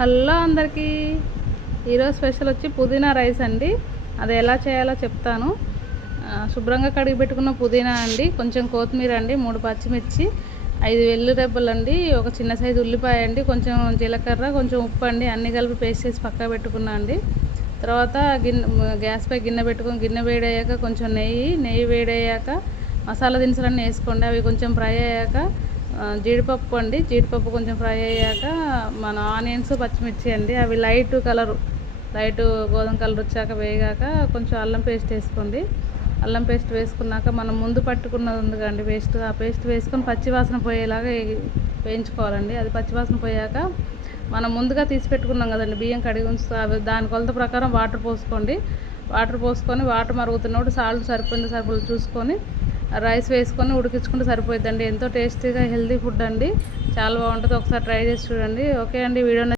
Hello అందరికీ, ఈరోజు special వచ్చి పుదీనా రైస్ అండి. అది ఎలా చేయాలో చెప్తాను. శుభ్రంగా కడిగి పెట్టుకున్న పుదీనా అండి, కొంచెం కొత్తిమీర అండి, 3 పచ్చిమిర్చి, 5 వెల్లుల్లి రెబ్బలు అండి, ఒక చిన్న సైజు ఉల్లిపాయ అండి, కొంచెం జీలకర్ర, కొంచెం ఉప్పు అండి, అన్ని కలిపి పేస్ట్ చేసి పక్కన పెట్టుకున్నా అండి. తర్వాత గ్యాస్పై గిన్నె పెట్టుకొని, గిన్నె వేడయ్యాక కొంచెం నెయ్యి వేడయ్యాక మసాలా దినుసులన్నీ వేసుకోండి. అవి కొంచెం ఫ్రై అయ్యాక జీడిపప్పు అండి, జీడిపప్పు కొంచెం ఫ్రై అయ్యాక మన ఆనియన్స్, పచ్చిమిర్చి అండి, అవి లైట్ గోధుమ కలర్ వచ్చాక వేగాక కొంచెం అల్లం పేస్ట్ వేసుకోండి. అల్లం పేస్ట్ వేసుకున్నాక మనం ముందు పట్టుకున్నది ఉంది కండి పేస్ట్, ఆ పేస్ట్ వేసుకొని పచ్చివాసన పోయేలాగా వేయించుకోవాలండి. అది పచ్చివాసన పోయాక మనం ముందుగా తీసి పెట్టుకున్నాం కదండి బియ్యం కడిగి ఉంచుతా, అవి దాని కొలత ప్రకారం వాటర్ పోసుకొని వాటర్ మరుగుతున్నప్పుడు సాల్ట్ సరిపోలు చూసుకొని రైస్ వేసుకొని ఉడికించుకుంటే సరిపోతుందండి. ఎంతో టేస్టీగా హెల్తీ ఫుడ్ అండి, చాలా బాగుంటుంది. ఒకసారి ట్రై చేసి చూడండి. ఓకే అండి, వీడియో